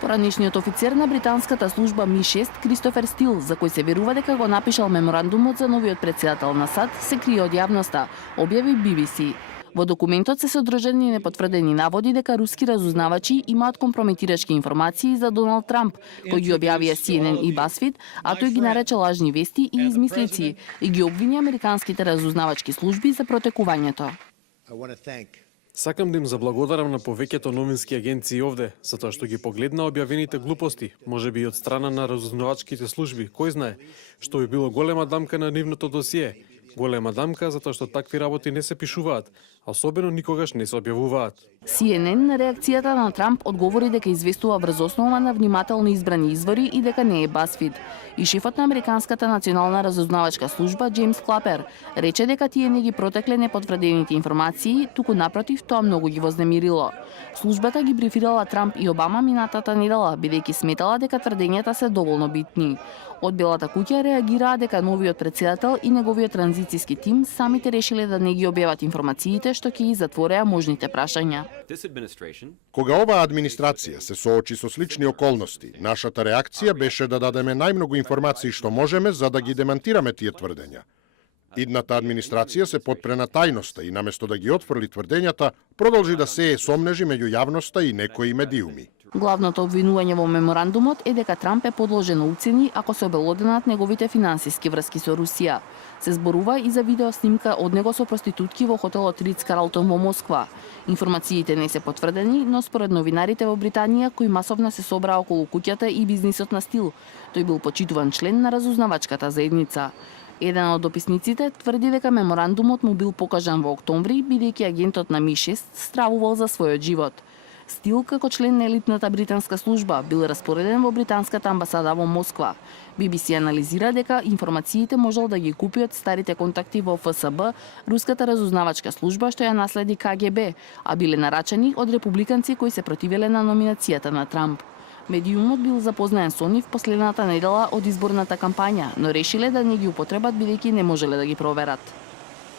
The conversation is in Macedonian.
Поранешниот офицер на британската служба Ми-6 Кристофер Стил, за кој се верува дека го напишал меморандумот за новиот претседател на САД, се крие од јавноста, објави BBC. Во документот се содржани непотврдени наводи дека руски разузнавачи имаат компрометирачки информации за Доналд Трамп, кои ги објавија CNN и BuzzFeed, а тој ги нарече лажни вести и измислици и ги обвини американските разузнавачки служби за протекувањето. Сакам да им заблагодарам на повеќето новински агенции овде, затоа што ги погледна објавените глупости, можеби и од страна на разузнавачките служби, кој знае, што би било голема дамка на нивното досие. Голема дамка затоа што такви работи не се пишуваат, а особено никогаш не се објавуваат. CNN на реакцијата на Трамп одговори дека известува врз основа на внимателно избрани извори и дека не е BuzzFeed. И шефот на Американската национална разузнавачка служба Джеймс Клапер рече дека тие не ги протекле непотврдените информации, туку напротив тоа многу ги вознемирило. Службата ги брифирала Трамп и Обама минатата недела, бидејќи сметала дека тврдењата се доволно битни. Од Белата куќа реагираа дека новиот претседател и неговиот транзицијски тим самите решиле да не ги објават информациите што ќе ги затвореа можните прашања. Кога оваа администрација се соочи со слични околности, нашата реакција беше да дадеме најмногу информации што можеме за да ги демантираме тие тврдења. Идната администрација се потпре на тајноста и наместо да ги отфрли тврдењата, продолжи да сее сомнежи меѓу јавноста и некои медиуми. Главното обвинување во меморандумот е дека Трамп е подложен на уцени ако се обелоденат неговите финансиски врски со Русија. Се зборува и за видео снимка од него со проститутки во хотелот Ридс Карлтон во Москва. Информациите не се потврдени, но според новинарите во Британија, кои масовно се собраа околу куќата и бизнисот на Стил, тој бил почитуван член на разузнавачката заедница. Еден од дописниците тврди дека меморандумот му бил покажан во октомври, бидејќи агентот на Ми-6 стравувал за својот живот. Стил, како член на елитната британска служба, бил распореден во британската амбасада во Москва. BBC анализира дека информациите можел да ги купи од старите контакти во ФСБ, руската разузнавачка служба што ја наследи КГБ, а биле нарачани од републиканци кои се противеле на номинацијата на Трамп. Медиумот бил запознаен со нив последната недела од изборната кампања, но решиле да не ги употребат бидејќи не можеле да ги проверат.